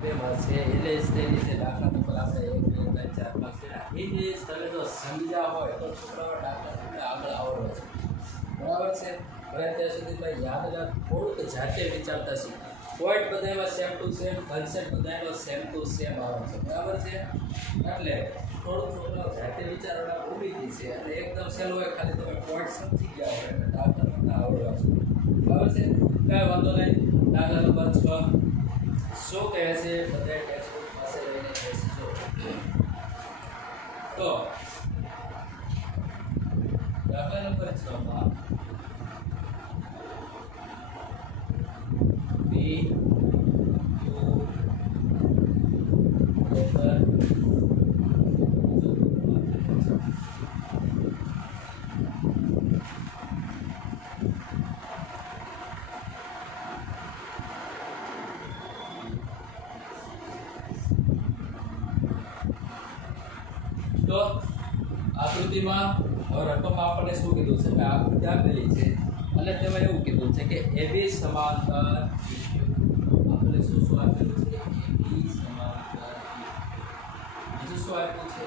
દાખલા નંબર આપણે 1 2 3 4 5 છે એ જે તમે જો સમજ્યા હોય તો છોકરાઓ દાખલા તમને આગળ આવડે છે, બરાબર છે. હવે ત્યાં સુધી ભાઈ યાદ થોડુંક જાતે વિચારતા શીખો. પોઈન્ટ બધા એમાં સેમ ટુ સેમ, કન્સેપ્ટ બધા એનો સેમ ટુ સેમ આવે છે, બરાબર છે. એટલે થોડું છોકરાઓ જાતે વિચારવા ઊભી છે અને એકદમ સહેલું હોય, ખાલી તમે પોઈન્ટ સમજી ગયા હોય એટલે દાખલા તમને આવડવા છે, બરાબર છે. કાંઈ વાંધો નહીં. દાખલા નંબર 6 શું કહે છે બધા ટેક્સ્ટબુક પાસે લઈને બેસજો. તો દાખલા નંબર 6 માં બી યુ બરાબર તો આકૃતિમાં રકમ આપણને શું કીધું છે કે આકૃતિ આપેલી છે અને તેમાં એવું કીધું છે કે એબી સમાંતર આપણે શું આપેલું છે એબી સમાંતર બીજું શું આપ્યું છે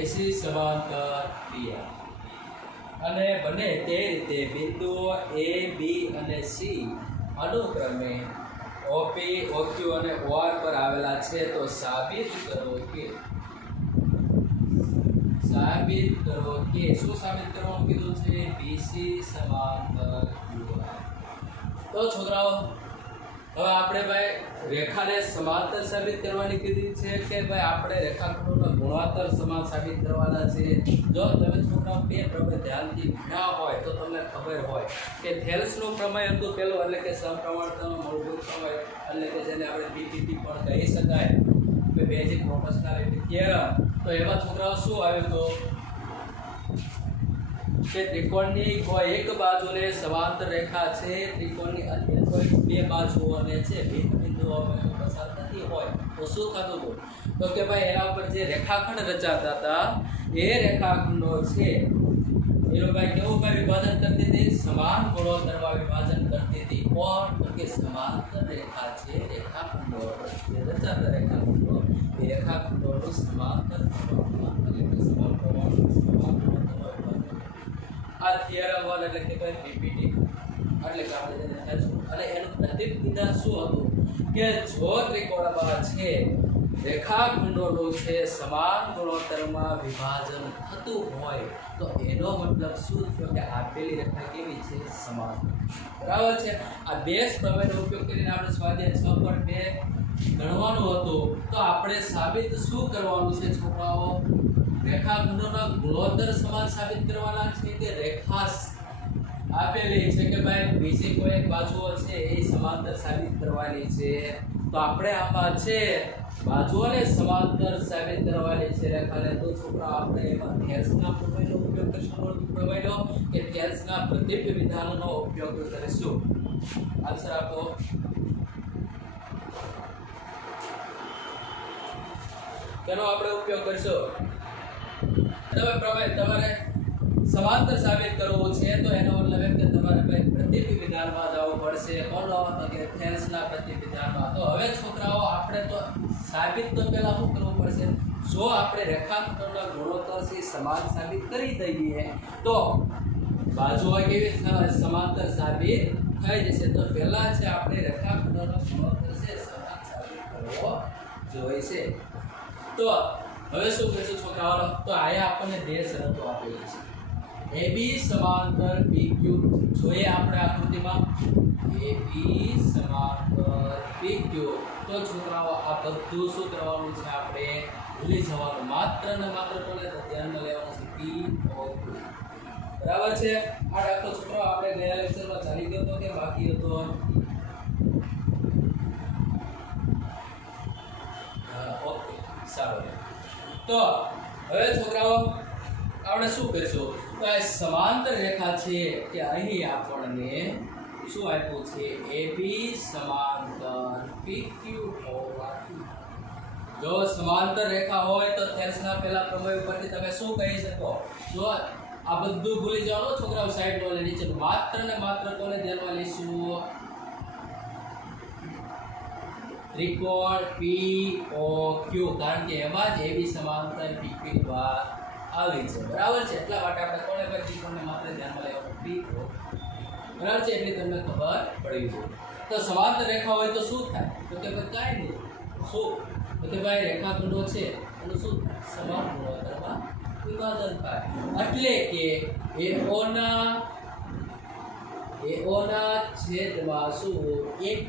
એસી સમાંતર ક્રિયા અને બને તે રીતે બિંદુઓ એ બી અને સી અનુક્રમે ઓપી ઓક્યુ અને ઓઆર પર આવેલા છે તો સાબિત કરો કે શું સાબિત કરવાનું કીધું છે બીસી સમાંતર ક્યુઆર. તો છોકરાઓ હવે આપણે ભાઈ રેખાને સમાંતર સાબિત કરવાની કીધી છે કે ભાઈ આપણે રેખાખંડોના ગુણોત્તર સમાન સાબિત કરવાના છે. જો તમે છોકરાઓ બે પ્રમેય ધ્યાનથી ભણ્યા હોય તો તમને ખબર હોય કે થેલ્સનું પ્રમેય હતું પેલું, એટલે કે સમપ્રમાણતાનો મૂળભૂત પ્રમેય, એટલે કે જેને આપણે પીપીટી પણ કહી શકાય, બેઝિક પ્રોપોર્શનાલિટી થિયરમ. તો એમાં છોકરાઓ શું આવ્યું હતું કે ત્રિકોણની કોઈ એક બાજુને સમાંતર રેખા છે, ત્રિકોણની અન્ય કોઈ બે બાજુઓને છે બિંદુઓ પસાર થતી હોય તો શું થતું હતું તો કે ભાઈ એના ઉપર જે રેખાખંડ રચાતા હતા એ રેખાખંડો છે એનો ભાઈ કેવું ભાઈ વિભાજન કરતી હતી, સમાન ગુણોત્તરમાં વિભાજન કરતી હતી. કોણ તો કે સમાંતર રેખા છે, રેખાખંડો જે રચાતા રેખાખંડો એ રેખાખંડોનું સમાંતર આ થિયરમ 1 એટલે કે ભાઈ પીપીટી એટલે કે આપણે જેને હેલ્સું અને એનું પ્રતીક વિધાન શું હતું કે જો ત્રિકોણમાં છે રેખાખંડોનું છે સમાન ગુણોત્તરમાં વિભાજન થતું હોય તો એનો મતલબ શું થયો કે આપેલી રેખા કેવી છે સમાન, બરાબર છે. આ બે પ્રમેયનો ઉપયોગ કરીને આપણે સ્વાધ્યાય 6.2 ગણવાનું હતું. તો આપણે સાબિત શું કરવાનું છે છોકરાઓ, રેખાખંડોના ગુણોત્તર સમાન સાબિત કરવાના છે કે રેખા આપેલી છે કે ભાઈ બીજી કોઈ એક બાજુઓ છે એ સમાંતર સાબિત કરવાની છે. તો આપણે આમાં છે બાજુઓને સમાંતર સાબિત કરવાની છે રેખાને. તો છોકરા આપણે એમાં થેલ્સના પ્રમેયનો ઉપયોગ કરીશું, મૂળભૂત પ્રમેયનો કે થેલ્સના પ્રતીક વિધાનનો ઉપયોગ કરીશું. આન્સર આપો. તેનો આપણે ઉપયોગ કરીશું. તમારે સમાંતર સાબિત કરવું છે તો એનો મતલબ એમ કે તમારે ભાઈ પ્રતીક વિધાનમાં જવું પડશે. કોનો તો કે થેલ્સના પ્રતીક વિધાનમાં. તો હવે છોકરાઓ આપણે તો સાબિત તો પહેલા શું કરવું પડશે, જો આપણે રેખાખંડોના ગુણોત્તરથી સમાન સાબિત કરી દઈએ તો બાજુઓ કેવી સમાંતર સાબિત થઈ જશે. તો પહેલા છે આપણે રેખાખંડોનો ગુણોત્તર છે સમાન સાબિત કરવો જોઈશે. તો હવે શું કરીશું છોકરાઓ, તો આયા આપણને બે શરતો આપેલી છે એબી સમાંતર પીક્યુ. જોઈએ આપણે આકૃતિમાં એબી સમાંતર પીક્યુ. તો છોકરાઓ આ બધું શું કરવાનું છે આપણે ભૂલી જવાનું, માત્ર ને માત્ર કોને ધ્યાનમાં લેવાનું છે પી ઓ ક્યુ, બરાબર છે. આ દાખલો છોકરાઓ આપણે ગયા લેક્ચરમાં ચાલી ગયો હતો કે બાકી હતો? ઓકે, સારું. તો હવે છોકરાઓ આપણે શું કરીશું, તો આ સમાંતર રેખા છે કે અહીં આપણને શું આપ્યું છે એબી સમાંતર પીક્યુ હોવાથી. જો સમાંતર રેખા હોય તો થેલ્સના પહેલા પ્રમેય ઉપરથી તમે શું કહી શકો, જો આ બધું ભૂલી જાઓ છોકરાઓ, સાઈડ નો નીચે માત્ર ને માત્ર કોને ધ્યાનમાં લઈશું, ત્રિકોણ POQ, કારણ કે એમાં જ એવી સમાંતર PQ આવી છે, બરાબર છે. એટલા માટે આપણે કોણે પર ત્રિકોણને માત્ર ધ્યાનમાં લેવાનું PO, બરાબર છે. એટલે તમને ખબર પડી ગઈ. તો સમાંતર રેખા હોય તો શું થાય? તો કે ભાઈ કાંઈ નહીં. શું? તો કે ભાઈ રેખાખંડો છે એનું શું થાય? સમાન ગુણોત્તરમાં વિભાજન થાય. એટલે કે AO ના છેદમાં શું? AP,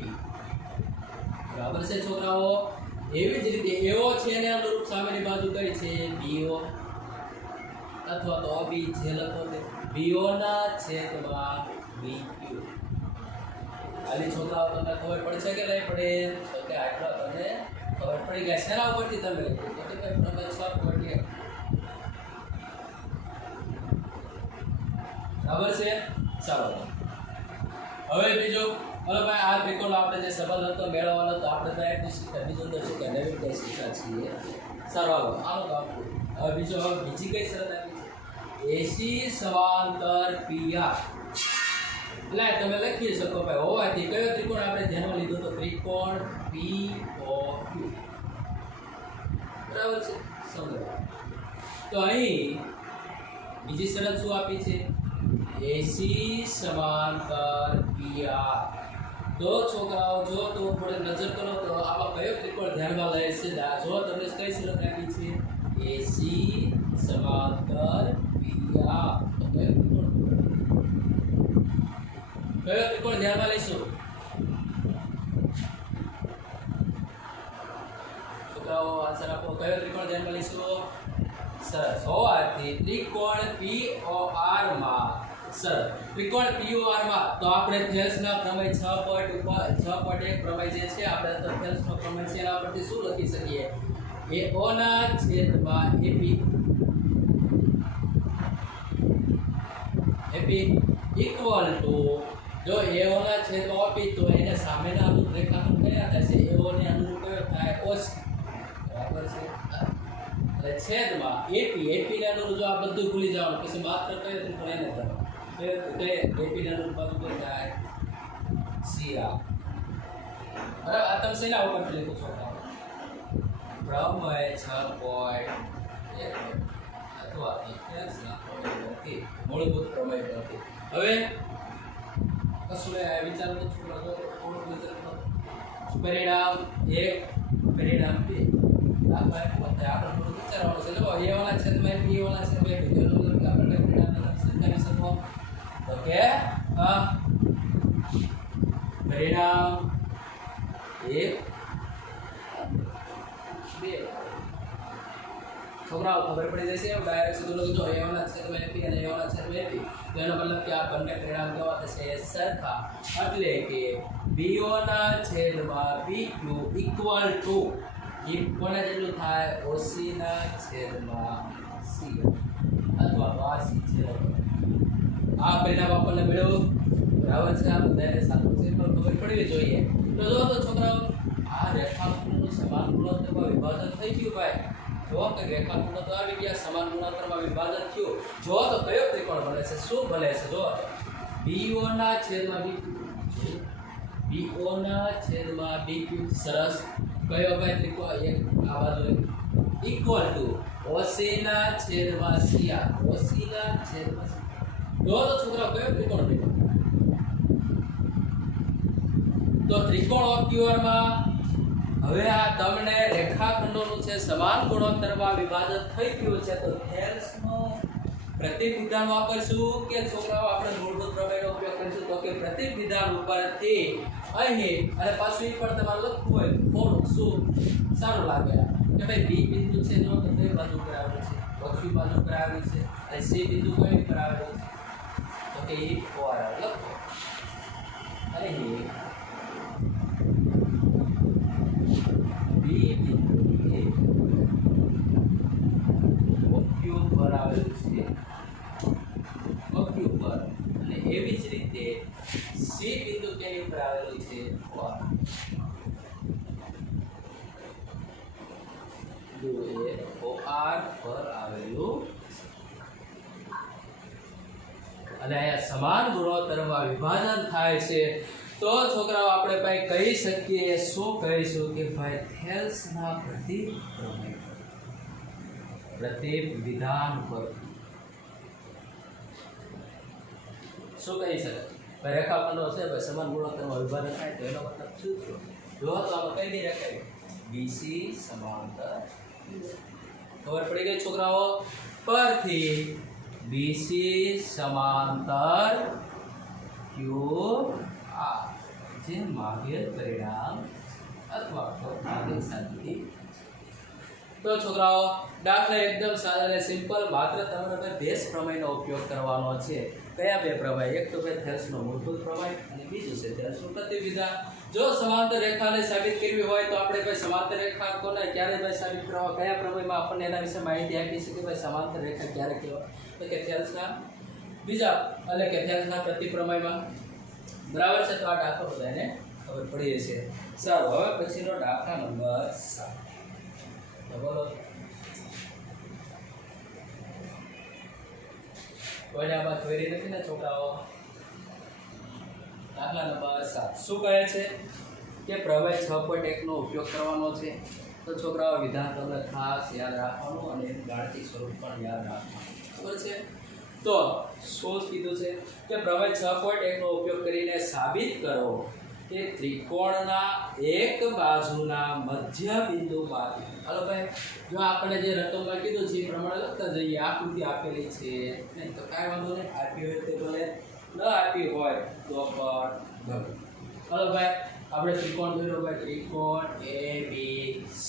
બરાબર છે છોકરાઓ. એવી જ રીતે AO છે એને અનુરૂપ સામેની બાજુ કઈ છે? BO, અથવા તો AB જે લખો તે BO ના છેદમાં BQ. આલી છોકરાઓ તમને ખબર પડશે કે નહીં પડે? તો કે આટલો તમને ખબર પડી ગયા. શેના ઉપરથી તમે પ્રમેય સ્વાપ કરીએ, બરાબર છે. ચાલો હવે બીજું, હવે ભાઈ આ ત્રિકોણ આપણે જે સંબંધ હતો મેળવવાનો, તો આપણે તો એટલું શીખ્યા, બીજું તો શું કે નવીન કઈ શીખ્યા છીએ. સારું, આનો કામ. હવે બીજો, હવે બીજી કઈ શરત આપી છે? AC સમાંતર PR. એટલે તમે લખી શકો ભાઈ હોવાથી કયો ત્રિકોણ આપણે ધ્યાનમાં લીધો? તો ત્રિકોણ POQ, બરાબર છે. સમજો. તો અહીં બીજી શરત શું આપી છે? AC સમાંતર PR. તો છોકરાઓ જો તો થોડી નજર કરો તો આમાં કયો ત્રિકોણ ધ્યાનમાં લે છે? જો તમને કઈ શરત આપી છે? AC સમાંતર PR. તો કયો ત્રિકોણ ધ્યાનમાં લઈશું? છોકરાઓ આન્સર આપો. કયો ત્રિકોણ ધ્યાનમાં લઈશું? સરસ. હોવાથી ત્રિકોણ POR માં, સરસ, ત્રિકોણ POR માં તો આપણે થેલ્સના પ્રમેય 6.1 પ્રમેય જે છે, આપણે તો થેલ્સનો પ્રમેય છે એના પરથી શું લખી શકીએ? AO ના છેદમાં AP ઇક્વલ ટુ, જો AO ના છેદમાં OP તો એને સામેના અનુરૂપ રેખાખંડ કયા થશે? AO ને અનુરૂપ કયો થાય? OC, બરાબર છે. એટલે છેદમાં AP ને અનુરૂપ, જો આ બધું ભૂલી જવાનું, પછી માત્ર કયો ત્રિકોણ એને થાય? AP ને અનુરૂપ બાજુ કઈ થાય? CR. બરાબર. આ તમે શેના ઉપર લખો છો? પ્રમેય 6.1 અથવા ઇતિહાસના પ્રમેયથી, મૂળભૂત પ્રમેય પરથી. હવે કશું વિચારવાનું છોકરા, પરિણામ 1, પરિણામ 2. આપણે થોડું વિચારવાનું છે. જો એવાના છેદમાં બી, એવાના છેદમાં બી, એનો મતલબ કે આપણે પરિણામ કરી શકો. તો કે પરિણામ 1, 2. છોકરાઓ ખબર પડી જશે. ડાયરેક્ટ સીધું લખજો એવાના છેદમાં AP અને એવાના છેદમાં AP. તો એનો મતલબ કે આ બંને પરિણામ કેવા થશે? સરખા. એટલે કે BO ના છેદમાં BQ ઇક્વલ ટુ કોના જેટલું થાય? OC ના છેદમાં CR, અથવા તો આ C છે. આ પરિણામ આપણને મળ્યું, બરાબર છે. આ બધાને સાચું છે પણ ખબર પડવી જોઈએ. તો જો તો છોકરાઓ આ રેખાખંડનું સમાન ગુણોત્તરમાં વિભાજન થઈ ગયું ભાઈ. જો કે રેખાખંડ તો આવી ગયા, સમાન ગુણોત્તરમાં વિભાજન થયું. જો તો કયો ત્રિકોણ બને છે? શું બને છે? જો BO ના છેદમાં BQ, BO ના છેદમાં BQ. સરસ. કયો ભાઈ ત્રિકોણ? એક આ બાજુ ઇક્વલ ટુ OC ના છેદમાં CR, OC ના છેદમાં CR. જો તો છોકરા કયો ત્રિકોણ બન્યો? તો ત્રિકોણ OQR માં હવે આ તમને રેખાખંડોનું છે સમાન ગુણોત્તરમાં વિભાજન થઈ ગયું છે. તો થેલ્સનો પ્રતીક વિધાન વાપરશું કે છોકરાઓ આપણે મૂળભૂત પ્રમેયનો ઉપયોગ કરીશું? તો કે પ્રતીક વિધાન ઉપરથી અહીં, અને પાછું એ પણ તમારે લખવું હોય થોડુંક શું સારું લાગે કે ભાઈ B બિંદુ છે, જો તો કઈ બાજુ પર આવેલું છે? ઓછી બાજુ પર આવેલું છે. અને C બિંદુ કઈ પર આવેલું છે? તો કે એ ફોર લખો. અહીં B બિંદુ એ OQ પર આવેલું છે, OQ પર. અને એવી જ રીતે C બિંદુ કેની ઉપર આવેલું છે? OR. OR પર આવેલું. અને અહીંયા સમાન ગુણોત્તરમાં વિભાજન થાય છે. તો છોકરાઓ આપણે ભાઈ કહી શકીએ, શું કહીશું કે ભાઈ થેલ્સના પ્રતીક વિધાન પર શું કહી શકાય? ભાઈ રેખાખંડો છે ભાઈ સમાન ગુણોત્તરમાં વિભાજન થાય તો એનો મતલબ શું થયો? જો તો આપણે કઈ નહીં રખાય BC સમાંતર, ખબર પડી ગઈ છોકરાઓ? પરથી BC સમાંતર QR જે માગેલ પરિણામ અથવા તો માગેલ સાબિતી. તો છોકરાઓ દાખલા એકદમ સાદા અને સિમ્પલ, માત્ર તમારે બેઝ પ્રમેયનો ઉપયોગ કરવાનો છે. કયા બે પ્રમેય? એક તો ભાઈ થેલ્સનો મૂળભૂત પ્રમેય અને બીજું છે થેલ્સનું પ્રતિવિધાન. જો સમાંતર રેખાને સાબિત કરવી હોય તો આપણે ભાઈ સમાંતર રેખા કોને ક્યારે ભાઈ સાબિત કરવા, કયા પ્રમેયમાં આપણને એના વિશે માહિતી આપી છે કે ભાઈ સમાંતર રેખા ક્યારે કહેવાય? તો કે થેલ્સના બીજા એટલે કે થેલ્સના પ્રતિપ્રમેયમાં. બરાબર છે? તો આ દાખલો બધાને ખબર પડી છે. સારું, હવે પછીનો દાખલા નંબર 7. બોલો, કોઈને આમાં ક્વેરી નથી ને છોકરાઓ? દાખલા નંબર 7 શું કહે છે કે પ્રમેય 6.1 નો ઉપયોગ કરવાનો છે. તો છોકરાઓ વિધાન તમને ખાસ યાદ રાખવાનું અને ગાણિતિક સ્વરૂપ પણ યાદ રાખવાનું. બરાબર છે? તો શું કીધું છે કે પ્રમેય 6.1 નો ઉપયોગ કરીને સાબિત કરો કે ત્રિકોણના એક બાજુના મધ્ય બિંદુમાંથી, હાલો ભાઈ, જો આપણે જે રકમમાં કીધું છે એ પ્રમાણે લખતા જઈએ. આકૃતિ આપેલી છે નહીં તો કાંઈ વાંધો નહીં, આપી હોય તો ભલે, ન આપી હોય તો પણ ભલે. હાલો ભાઈ, આપણે ત્રિકોણ દોર્યો ભાઈ, ત્રિકોણ ABC.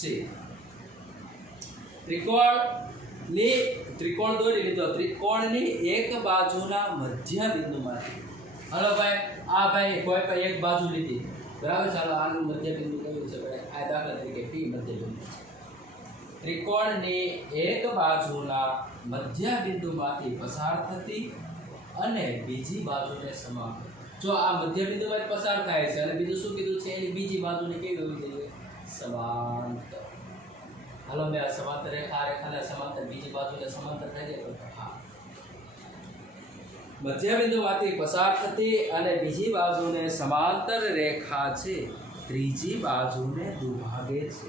ત્રિકોણ દોરી લીધો. ત્રિકોણની એક બાજુના મધ્ય બિંદુમાંથી, હાલો ભાઈ, આ ભાઈ કોઈ પણ એક બાજુ લીધી, બરાબર? ચાલો આનું મધ્ય બિંદુ કયું છે ભાઈ? આ દાખલા તરીકે P મધ્ય બિંદુ છે. ત્રિકોણની એક બાજુના મધ્ય બિંદુમાંથી પસાર થતી અને બીજી બાજુને સમાંતર. જો આ મધ્ય બિંદુમાંથી પસાર થાય છે અને બીજું શું કીધું છે? એની બીજી બાજુને કેવી હોવી જોઈએ? સમાંતર. હાલો મેં આ સમાંતર રેખા, આ રેખાને સમાંતર, બીજી બાજુને સમાંતર થાય છે. હા, મધ્ય બિંદુમાંથી પસાર થતી અને બીજી બાજુને સમાંતર રેખા છે, ત્રીજી બાજુને દુભાગે છે.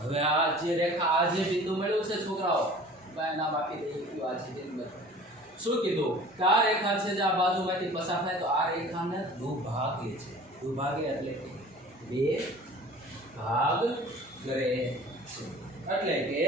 હવે આ જે રેખા, આ જે બિંદુ મળ્યું છે છોકરાઓ, ભાઈ નામ આપી દઈએ કયું આ છે તેની બરાબર. શું કીધું કે આ રેખા છે જે આ બાજુમાંથી પસાર થાય તો આ રેખાને દુભાગે છે. દુભાગે એટલે કે બે ભાગ કરે છે. એટલે કે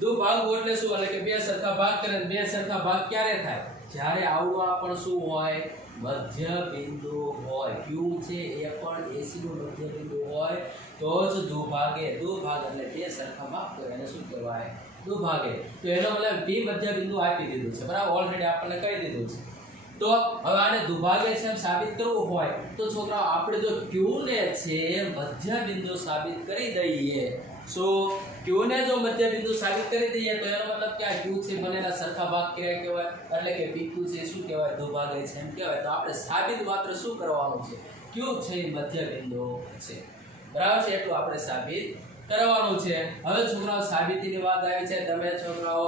દુભાગવું એટલે શું? એટલે કે બે સરખા ભાગ કરે. બે સરખા ભાગ ક્યારે થાય? જ્યારે આવડું પણ શું હોય? મધ્ય બિંદુ હોય. Q છે એ પણ AC નું મધ્ય બિંદુ હોય તો જ દુભાગે. દુભાગ એટલે બે સરખા ભાગ કરે એને શું કહેવાય? દુભાગે. તો એનો મતલબ P મધ્ય બિંદુ આપી દીધું છે, બરાબર? ઓલરેડી આપણને કહી દીધું છે. તો હવે આને દુભાગે છે એમ સાબિત કરવું હોય તો છોકરાઓ આપણે જો Q ને છે મધ્ય બિંદુ સાબિત કરી દઈએ. શું? Q ને જો મધ્ય બિંદુ સાબિત કરી દઈએ તો એનો મતલબ કે આ Q છે બનેલા સરખા ભાગ ક્રિયા કહેવાય. એટલે કે PQ છે શું કહેવાય? દુભાગે છે એમ કહેવાય. તો આપણે સાબિત માત્ર શું કરવાનું છે? Q છે એ મધ્ય બિંદુ છે, બરાબર છે? એટલું આપણે સાબિત કરવાનું છે. હવે છોકરાઓ સાબિતીની વાત આવી છે. તમે છોકરાઓ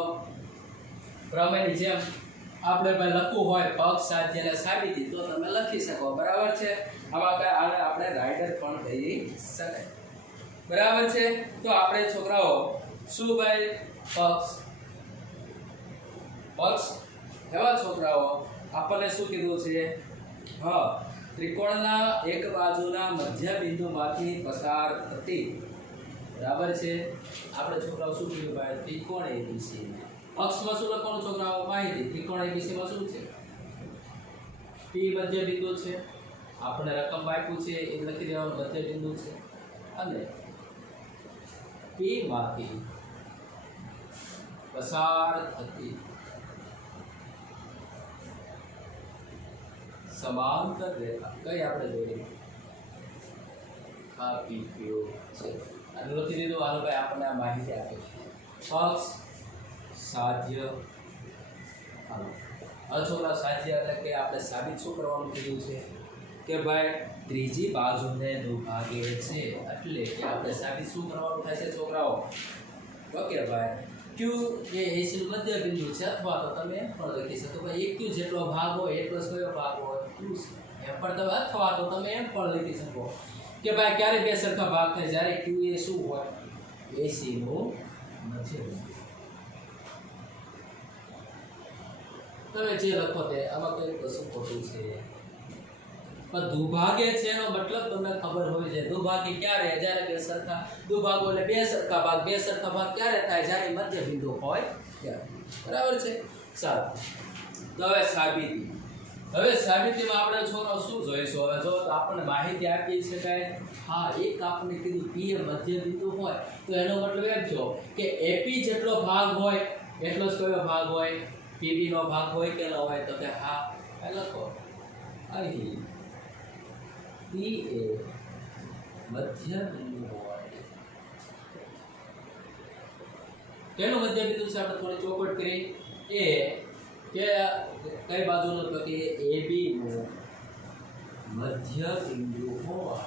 પ્રમેયની જેમ આપણે ભાઈ લખવું હોય પક્ષ સાધ્ય અને સાબિતી તો તમે લખી શકો, બરાબર છે? આમાં આને આપણે રાઇડર પણ કહી શકાય, બરાબર છે? તો આપણે છોકરાઓ શું ભાઈ પક્ષ એવા છોકરાઓ આપણને શું કીધું છે? હા, ત્રિકોણના એક બાજુના મધ્ય બિંદુમાંથી પસાર થતી, બરાબર છે? આપણે છોકરાઓ શું કીધું ભાઈ? ત્રિકોણ ABC. પક્ષમાં શું લખવાનું છોકરાઓ? માહિતી. ત્રિકોણ ABC માં શું છે? P મધ્ય બિંદુ છે. આપણે રકમ આપ્યું છે એ લખી દેવાનું, મધ્ય બિંદુ છે. અને P માંથી પસાર થતી સમાંતર રેખા કઈ આપણે દોરી? આ PQ છે. અને લખી દીધું. હાલો ભાઈ, આપણને આ માહિતી આપે છે. પક્ષ સાધ્ય. હાલો હવે છોકરા સાધ્ય એટલે કે આપણે સાબિત શું કરવાનું કીધું છે કે ભાઈ ત્રીજી બાજુને દુભાગે છે. એટલે કે આપણે સાબિત શું કરવાનું થાય છે છોકરાઓ? ઓકે ભાઈ, Q એ AC નું મધ્ય બિંદુ છે, અથવા તો તમે પણ લખી શકો ભાઈ એક Q જેટલો ભાગ હોય એટલો કયો ભાગ હોય? Q છે. પણ તમે અથવા તો તમે એમ પણ લખી શકો કે ભાઈ ક્યારે બે સરખા ભાગ થાય જ્યારે q એ શું હોય AC નું મધ્યબિંદુ તમે જે લખો તે આમાં કઈ કશું ખોટું છે પણ દુભાગે છે એનો મતલબ તમને ખબર હોવી જોઈએ દુભાગે ક્યારે જ્યારે બે સરખા દુભાગો એટલે બે સરખા ભાગ ક્યારે થાય જ્યારે મધ્યબિંદુ હોય ત્યારે બરાબર છે સારું તો હવે સાબિતીમાં આપણે છોકરો શું જોઈશું હવે જો તો આપણને માહિતી આપી શકાય હા એક આપણે કીધું p એ મધ્યબિંદુ હોય તો એનો મતલબ એમ થયો કે AP જેટલો ભાગ હોય એટલો જ કયો ભાગ હોય PB નો ભાગ હોય કે ન હોય તો કે હા એ લખો અહીં p એ મધ્યબિંદુ હોય તેનું મધ્યબિંદુ છે આપણે થોડી ચોખવટ કરી એ કે કઈ બાજુનો તો કે AB નું મધ્યબિંદુ હોય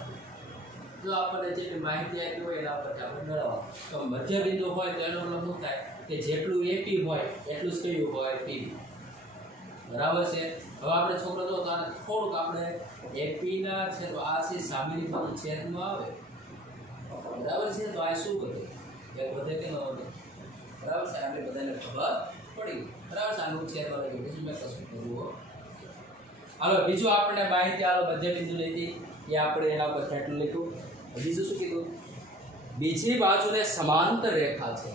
જો આપણને જે માહિતી આપી હોય એના પરથી આપણે મેળવવા તો મધ્યબિંદુ હોય તો એનો મતલબ શું થાય કે જેટલું AP હોય એટલું જ કયું હોય PB બરાબર છે હવે આપણે છોકરો તો થોડુંક આપણે AP ના છે આ છે સામેની બાજુ છેદમાં આવે બરાબર છે તો આ શું વધે એક વધે કે ન વધે બરાબર છે આપણે બધાને ખબર પડી બરાબર છે આનું છેદમાં લઈ બીજું મેં કશું કરવું હાલો બીજું આપણે માહિતી આલો મધ્યબિંદુ લીધી એ આપણે એના ઉપર કેટલું લખ્યું બીજું શું કીધું બીજી બાજુને સમાંતર રેખા છે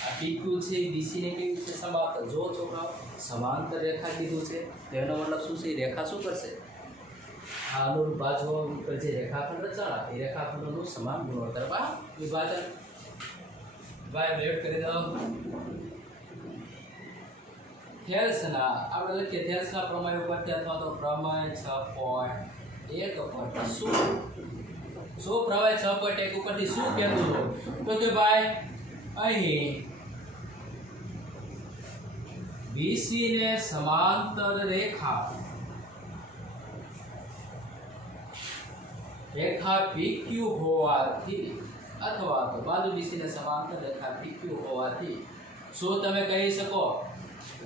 આ PQ છે BC ને કેવી છે સમાંતર જો છોકરાઓ સમાંતર રેખા કીધું છે તેનો મતલબ શું છે રેખા શું કરશે આ અનુરૂપ બાજુઓ ઉપર જે રેખાખંડ રચાણા એ રેખાખંડોનું સમાન ગુણોત્તરમાં વિભાજન ભાઈ વેટ કરી દો થેલ્સના આપણે લખીએ થેલ્સના પ્રમેય ઉપરથી અથવા તો પ્રમેય 6.1 પરથી શું પ્રમેય 6.1 ઉપરથી શું કહેતું તો કે ભાઈ અહીં BC ને સમાંતર રેખા PQ હોવાથી અથવા તો બાજુ BC ને સમાંતર રેખા PQ હોવાથી શું તમે કહી શકો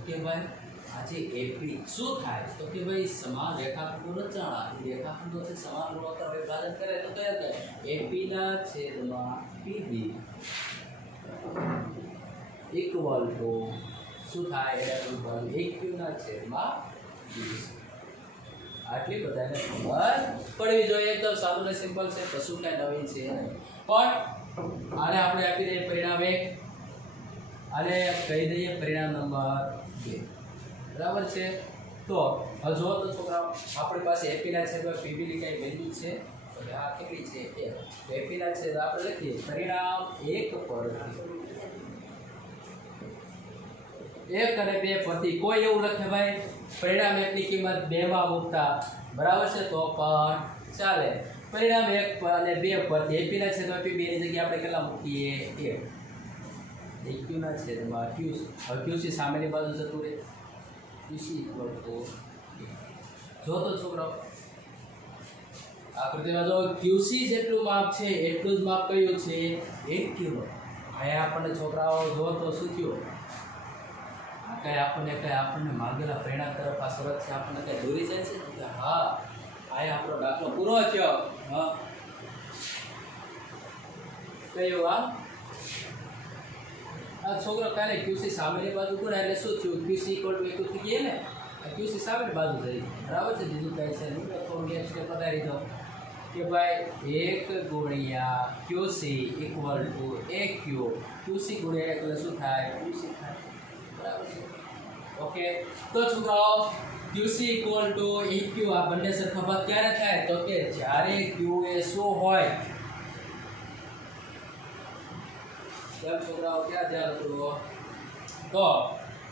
કે ભાઈ આજે AP શું થાય તો કે ભાઈ સમાન રેખાખંડો રચાણા રેખાખંડો છે સમાન ગુણોત્તર વિભાજન કરે તો કયા થાય AP ના છેદમાં PB ઇક્વલ ટુ શું થાય એનું ભાગ AQ ના છેદમાં BC આટલી બધાને ખબર પડવી જોઈએ એકદમ સાદું ને સિમ્પલ છે કશું કઈ નવીન છે પણ આને આપણે આપી દઈએ પરિણામ 1 અને કહી દઈએ પરિણામ નંબર 2 બરાબર છે તો હવે જો તો છોકરાઓ આપણી પાસે AP ના છેદમાં PB ની કઈ વેલ્યુ છે તો આ કેટલી છે 1 AP ના છેદ આપણે લખીએ પરિણામ 1 પર 1 અને 2 પરથી કોઈ એવું લખે ભાઈ પરિણામ 1 ની કિંમત 2 માં મૂકતા બરાબર છે તો પણ ચાલે પરિણામ 1 અને 2 પરથી AP ના છેદમાં PB ની જગ્યાએ આપણે કેટલા મૂકીએ 1 AQ ના છેદમાં QC હવે QC સામેની બાજુ જતું રહે QC ઇક્વલ ટુ જો તો છોકરાઓ આકૃતિમાં જો QC જેટલું માપ છે એટલું જ માપ કયું છે AQ નું અહીંયા આપણને છોકરાઓ જો તો શું થયું કઈ આપણને માંગેલા પરિણામ તરફ આ શરત છે આપણને કઈ દોરી જાય છે કે હા આ આપણો દાખલો પૂરો થયો હા કયો આ છોકરો કાલે QC સામેની બાજુ કરે એટલે શું થયું QC ઇક્વલ ટુ 1 થઈ ગયા ને QC સામેની બાજુ થઈ બરાબર છે બીજું કઈ છે નહીં થોડું નેક્સ્ટ સ્ટેપ વધારી દો કે ભાઈ 1 ગુણ્યા QC equal to AQ QC ગુણ્યા એટલે શું થાય QC થાય બરાબર છે ઓકે તો છોકરાઓ QC ઇક્વલ ટુ EQ આ બંને સરખા ભાગ ક્યારે થાય તો કે જ્યારે Q એ શું હોય કેમ છોકરાઓ ક્યાં ધ્યાન રાખો તો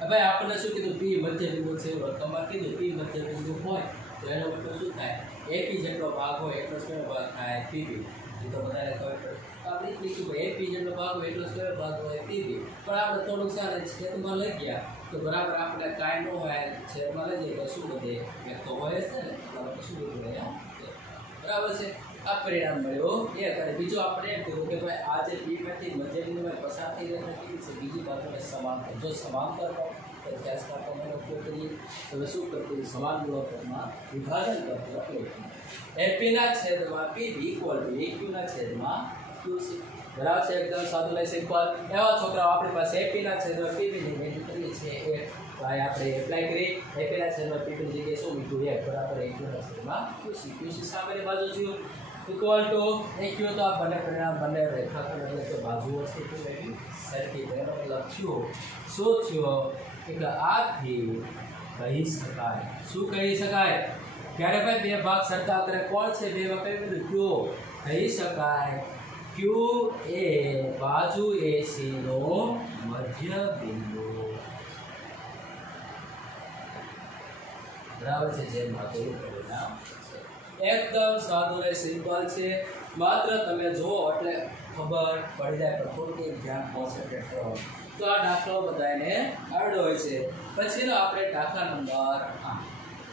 હવે આપણને શું કીધું P મધ્યબિંદુ છે તમારે કીધું P મધ્યબિંદુ હોય તો એનો મતલબ શું થાય AP જેટલો ભાગ હોય એટલો જ ભાગ થાય PB એ તો બધાને ખબર પડે આપણે કીધું કે AP જેટલો ભાગ હોય એટલો જ ભાગ હોય PB પણ આપણે થોડુંક સારે છેદમાં લઈ ગયા તો બરાબર આપણે કાંઈ ન હોય છેદમાં લઈ જઈએ તો શું બધે એક તો હોય જ છે ને એટલે શું બધું હોય બરાબર છે આ પરિણામ મળ્યો એક અને બીજું આપણે એમ કીધું કે ભાઈ આ જે P માંથી મધ્યબિંદુમાં પસાર થઈ રહેતી છે બીજી બાજુને સમાંતર જો સમાંતર તો ખ્યાસ કાપવાનો ઉપયોગ કરી હવે શું કરતું સમાન ગુણોત્તરમાં વિભાજન કરતું એટલે એપીના છેદમાં પીવી ઇક્વલ ટુ એક્યુના છેદમાં ક્યુસી બરાબર છે એકદમ સાદું લઈ સિમ્પલ એવા છોકરાઓ આપણી પાસે એપીના છેદમાં પીવી ની વેલ્યુ કરીએ છીએ એ ભાઈ આપણે એપ્લાય કરી એપીના છેદમાં પીવી ની જગ્યાએ શું મૂક્યું એક બરાબર એક્યુના છેદમાં ક્યુસી ક્યુસી સામેની બાજુ થયું ઇક્વલ ટુ એક્યુ તો આ બંને પરિણામ બંને રેખાખંડ એટલે કે બાજુઓ છે તો વેલ્યુ સરખી તેનો લખ્યું શું થયું કે આથી કહી શકાય શું કહી શકાય ક્યારે ભાઈ બે ભાગ સરખા કરે કોણ છે બે ભાગ કઈ બધું ક્યુ કહી શકાય ક્યુ એ બાજુ એસી નો મધ્ય બિંદુ બરાબર છે જે માટેનું પરિણામ એકદમ સાદું અને સિમ્પલ છે માત્ર તમે જુઓ એટલે ખબર પડી જાય પણ થોડું ધ્યાન કોન્સન્ટ્રેટ કરો તો આ દાખલો બધાને આવડો હોય છે પછીનો આપણે દાખલા નંબર 8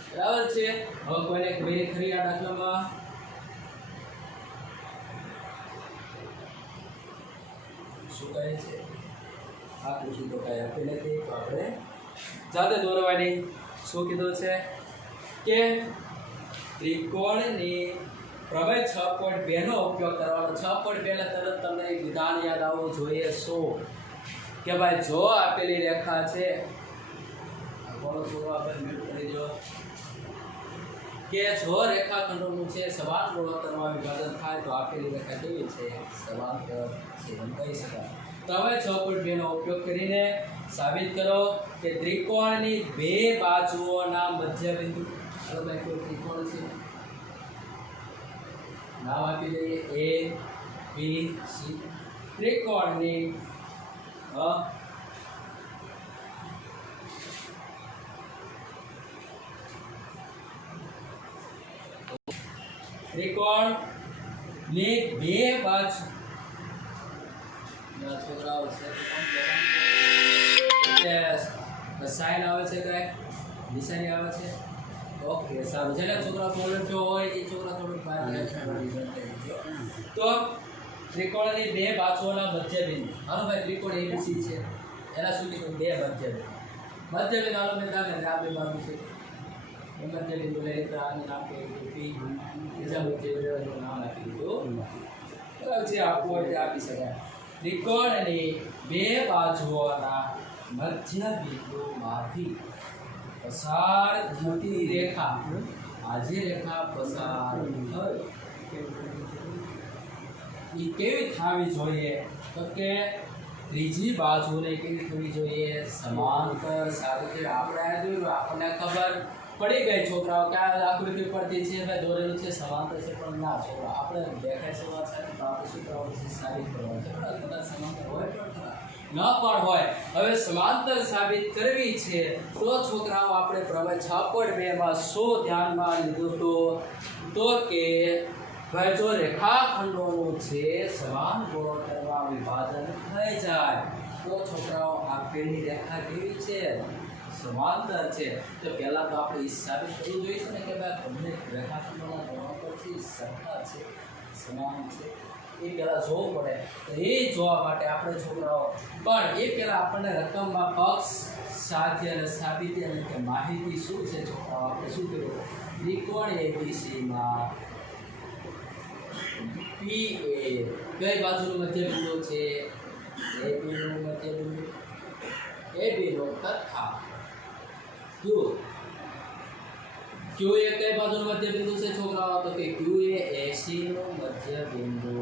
બરાબર છે હવે કોઈને ક્વેરી ખરી આ દાખલામાં શું કહે છે આ પૂછ્યું તો કાંઈ આપી નથી તો આપણે જાતે દોરવાની શું કીધું છે કે ત્રિકોણની પ્રમેય 6.2 નો ઉપયોગ કરવાનો 6.2 એટલે તરત તમને એક વિધાન યાદ આવવું જોઈએ શું કે ભાઈ જો આપેલી રેખા છે કોનો પૂરો આપણે મેળ કરી દો કે જો રેખાખંડોનું છે સમાન ગુણોત્તરમાં વિભાજન થાય તો આપેલી રેખા કેવી છે સમાંતર છે એમ કહી શકાય તો હવે 6.2 નો ઉપયોગ કરીને સાબિત કરો કે ત્રિકોણની બે બાજુઓના મધ્યબિંદુ ચાલો ભાઈ કોઈ ત્રિકોણ છે નામ આપી દઈએ એ બી સી ત્રિકોણની ત્રિકોણની બે બાજુ છોકરાઓ છે સાઈન આવે છે કઈ નિશાની આવે છે ઓકે સારું જેને છોકરા પ્રોબ્લેમ જો હોય એ છોકરા થોડું બહાર તો ત્રિકોણની બે બાજુઓના મધ્યબિંદુ હાલો ભાઈ ત્રિકોણ એબીસી છે એના સુધી બે મધ્યબિંદુ હાલો મેં દાખલા આ બે બાજુ છે એ મધ્યબિંદુ લઈ તો આનું નામ કે પી બીજા મધ્યબિંદુનું નામ આપી દીધું જે આપવું હોય તે આપી શકાય ત્રિકોણની બે બાજુઓના મધ્યબિંદુમાંથી પસાર થતી રેખા આજે રેખા પસાર થઈ એ કેવી થવી જોઈએ તો કે ત્રીજી બાજુને કેવી થવી જોઈએ સમાંતર સાથે આપણે આ જોયું આપણને ખબર પડી ગઈ છોકરાઓ કે આ આકૃતિ પરથી છે ભાઈ દોરેલું છે સમાંતર છે પણ ના છોકરા આપણે દેખાય છે વાત સાથે તો આપણે શું કરવાનું છે સાબિત કરવાનું છે કદાચ સમાંતર હોય પણ ન પણ હોય હવે સમાંતર સાબિત કરવી છે તો છોકરાઓ આપણે પ્રમેય 6.2 માં શું ધ્યાનમાં લીધું તો કે ભાઈ જો રેખાખંડોનું છે સમાન ગુણોત્તરમાં વિભાજન થઈ જાય તો છોકરાઓ આપેલી રેખા કેવી છે સમાંતર છે તો પહેલા તો આપણે એ સાબિત કરવું જોઈએ છે ને કે ભાઈ બંને રેખાખંડોના ગુણોત્તર છે સરખા છે સમાન છે એ પહેલાં જોવું પડે તો એ જોવા માટે આપણે છોકરાઓ પણ એ પહેલાં આપણને રકમમાં પક્ષ સાધ્ય અને સાબિતી અને કે માહિતી શું છે છોકરાઓ આપણે શું કર્યું ત્રિકોણ એબીસીમાં પી એ કઈ બાજુનું મધ્યબિંદુ છે એબીનું મધ્યબિંદુ એબીનો તથા ક્યુ ક્યુ એ કઈ બાજુનું મધ્યબિંદુ છે છોકરાઓ તો કે ક્યુ એ એસી નું મધ્યબિંદુ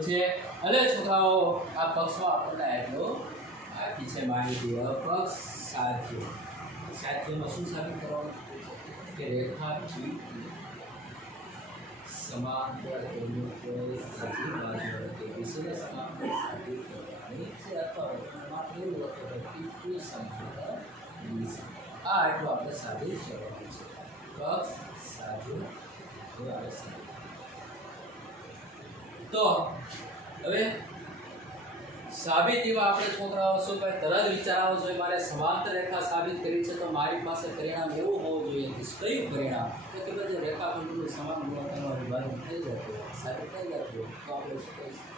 છે અને છોકરાઓ આ પક્ષમાં આપણને એટલો આપી છે માહિતી અપક્ષ સાધ્યમાં શું સાબિત કરવાનું કે રેખા પી સમાંતર તેનું કોઈ ત્રીજી બાજુ કે વિષય સમાંતર સાબિત કરવાની છે અથવા માત્ર એવું લખો કે ક્યુ સમાંતર આ એટલું આપણે સાબિત કરવાનું છે પક્ષ સાધ્ય તો હવે સાબિતીમાં આપણે છોકરાઓ શું કહે તરત વિચાર આવવો જોઈએ મારે સમાંતર રેખા સાબિત કરી છે તો મારી પાસે પરિણામ એવું હોવું જોઈએ કે કયું પરિણામ તો કે જે રેખાખંડનું સમાન ગુણોત્તરમાં વિભાજન થઈ જતું સાબિત થઈ જતું તો આપણે શું કહીશું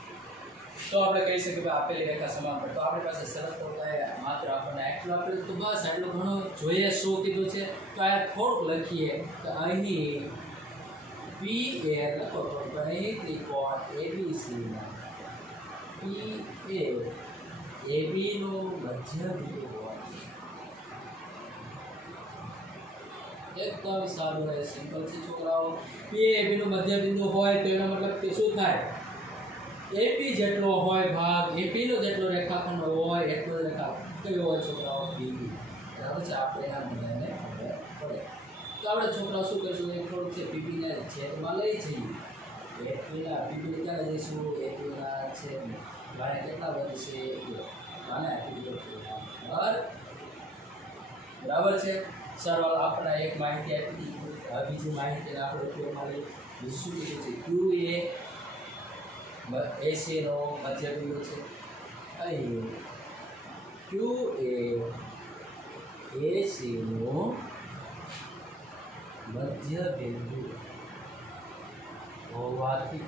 તો આપણે કહી શકીએ કે આપેલી રેખા સમાંતર. તો આપણી પાસે શરત તો કાંઈ માત્ર આપણને આટલું આપેલું તો બસ આટલું ઘણું જોઈએ શું કીધું છે. તો આ થોડુંક લખીએ તો અહીં પી એ લખો તો અહીં ત્રિકોણ એબીસીમાં પી એ એબી નું મધ્ય બિંદુ હોય. એકદમ સારું રહે, સિમ્પલ છે છોકરાઓ. પી એબી નું મધ્ય બિંદુ હોય તો એનો મતલબ કે શું થાય, એપી જેટલો હોય ભાગ, એપી નો જેટલો રેખાખંડ હોય એટલો રેખાખંડ કયો હોય છોકરાઓ, બીબી. બરાબર છે. આપણે આ મુદ્દાને ખબર પડે તો આપણે છોકરાઓ શું કરીશું, એક થોડુંક છે બીબી ને છેદમાં લઈ જઈએ. એપીના બીબી ક્યાં જઈશું, એપીના છેદમાં ગાણે કેટલા વધશે, ગાણે આપી બરાબર છે. સરળ આપણે એક માહિતી આપી, બીજી માહિતી આપણે ઉપયોગમાં લઈ. બીજું શું કીધું છે, ક્યુ એ એસી નો મધ્ય બિંદુ છે. અહીં ક્યુ એ એસી નો મધ્ય બિંદુ હોવાથી,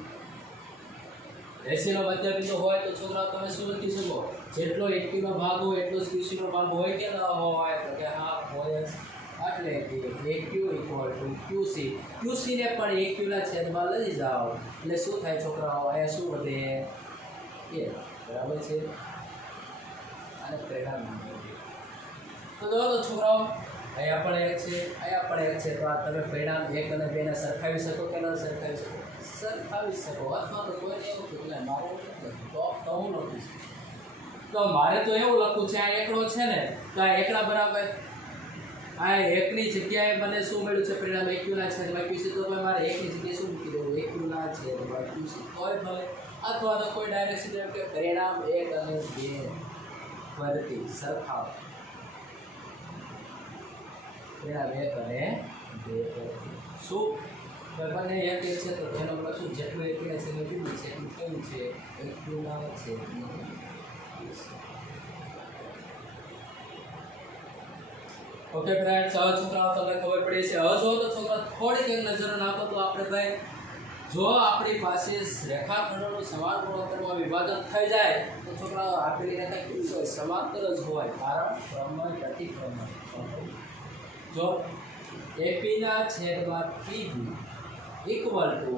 એસી નો મધ્ય બિંદુ હોય તો છોકરાઓ તમે શું લખી શકો, જેટલો એક્યુ નો ભાગ હોય એટલો ક્યુસી નો ભાગ હોય કે ન હોય, તો કે હા હોય. એટલે કે એક્યુ ઇક્વલ ટુ ક્યુસી. ક્યુસી ને પણ એક્યુ ના છેદમાં લઈ જાઓ એટલે શું થાય છોકરાઓ, અહીંયા શું વધે, એ બરાબર છે. અને પરિણામ તો જો છોકરાઓ અહીંયા પણ એક છે, અહીંયા પણ એક છે. તો આ તમે પરિણામ 1 અને 2 ને સરખાવી શકો કે ન સરખાવી શકો, સરખાવી શકો. અથવા તો કોઈને એવું કે મારું તો હું લખીશ, તો મારે તો એવું લખવું છે આ એકડો છે ને, તો આ એકડા બરાબર આ એકની જગ્યાએ મને શું મળ્યું છે પરિણામ, એક્યુના છેદમાં ક્યુસી. તો મારે એકની જગ્યાએ શું મૂકી દેવું, એક્યુના છેદમાં ક્યુસી હોય ભલે. અથવા તો કોઈ ડાયરેક્ટ સીધું કે પરિણામ 1 અને 2 પરથી સરખાવ, પરિણામ 1 અને 2 પરથી શું બંને એક એક છે. તો તેનો મતલબ શું, જેટલું એક્યુના છેદમાં ક્યુસી છે એટલું કેવું છે, એક્યુના છેદમાં ક્યુસી. ઓકે ફ્રેન્ડ્સ, હવે છોકરાઓ તમને ખબર પડી છે. હવે જો તો છોકરા થોડીક એક નજર નાખો તો આપણે ભાઈ, જો આપણી પાસે રેખાખંડોનું સમાન ગુણોત્તરમાં વિભાજન થઈ જાય તો છોકરાઓ આપેલી રેખા કેવી હોય, સમાંતર જ હોય. કારણ પ્રમેય પ્રતિપ્રમેય. જો એપી ના છેદમાં પીબી ઇક્વલ ટુ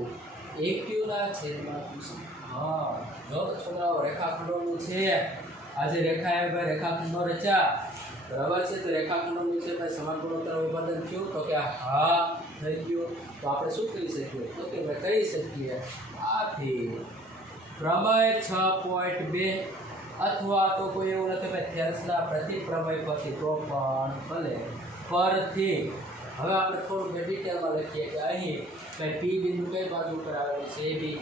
એક્યુના છેદમાં ક્યુસી. હા, જો તો છોકરાઓ રેખાખંડોનું છે, આજે રેખાએ ભાઈ રેખાખંડો રચ્યા બરાબર છે. તો રેખાખંડોનું છે ભાઈ સમાન ગુણોત્તર વિભાજન થયું, તો કે હા થઈ ગયું. તો આપણે શું કહી શકીએ, તો કે ભાઈ કહી શકીએ આથી પ્રમેય 6.2 અથવા તો કોઈ એવું નથી ભાઈ થેલ્સના પ્રતિપ્રમેય પરથી, તો પણ ભલે પરથી. હવે આપણે થોડુંક ડિટેલમાં લખીએ કે અહીં કઈ પી બિંદુ કઈ બાજુ ઉપર આવેલું છે, એ બી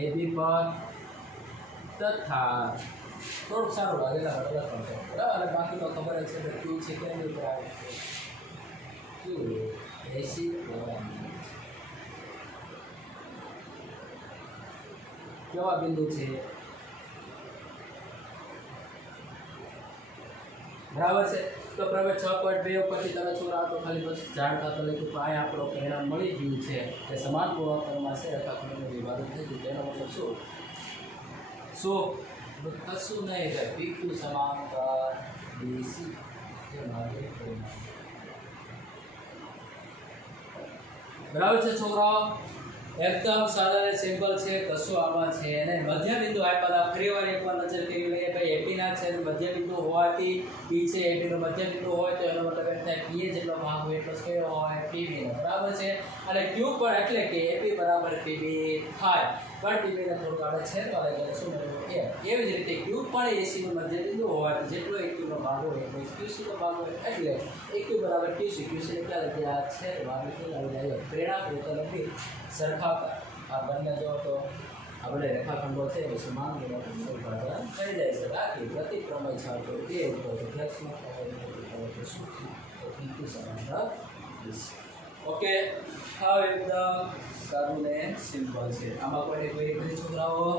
એ બી પર તથા થોડુંક સારું લાગે બરાબર. અને બાકી તો ખબર જ છે કે ક્યુ છે કેમ ઉપર આવે છે, ક્યુ એસી કેવા બિંદુ છે બરાબર છે. તો પ્રમેય 6.2 ઉપરથી તમે છોકરા તો ખાલી બસ જાણતા તો લખ્યું, પણ અહીંયા આપણો પરિણામ મળી ગયું છે કે સમાન ગુણોત્તરમાં છે રેખાખંડોનું વિભાજન થઈ ગયું. તેનો મતલબ શું, કશું નહીં થાય, પીક્યુ સમાંતર બીસી. બરાબર છે છોકરાઓ, એકદમ સાદા અને સિમ્પલ છે, કશું આમાં છે નહીં. મધ્ય બિંદુ આપ્યા, ફરીવાર એકવાર નજર કરી લઈએ ભાઈ. એપીના છે મધ્ય બિંદુ હોવાથી પી છે એપીનો મધ્ય બિંદુ હોય તો એનો મતલબ એમ થાય પી જેટલો ભાગ હોય એટલો કયો હોય, પીબીનો. બરાબર છે. અને ક્યુ પણ એટલે કે એપી બરાબર પીબી થાય, પણ પીબીને થોડુંક આપણે છેદમાં લઈ ગયા શું મળ્યું, એવી જ રીતે ક્યુ પણ એસીનો મધ્ય બિંદુ હોવાથી જેટલો એક્યુનો ભાગ હોય એટલો ક્યુસીનો ભાગ હોય, એટલે એક્યુ બરાબર ક્યુસી, ક્યુસી એટલા લખ્યા છેદમાં આવી જાય. પરિણામ તો નથી સરખાવતા આ બંને જો તો આપણે રેખાખંડો છે એ સમાન ગુણોત્તરનું વિભાજન થઈ જાય છે. બાકી પ્રતિપ્રમેય છે તો એ ઉપર ફ્લેક્સમાં શું તો પીક્યુ સમાંતર બીસી. ઓકે, હવે એકદમ સારું ને સિમ્પલ છે. આમાં કોઈ છોકરાઓ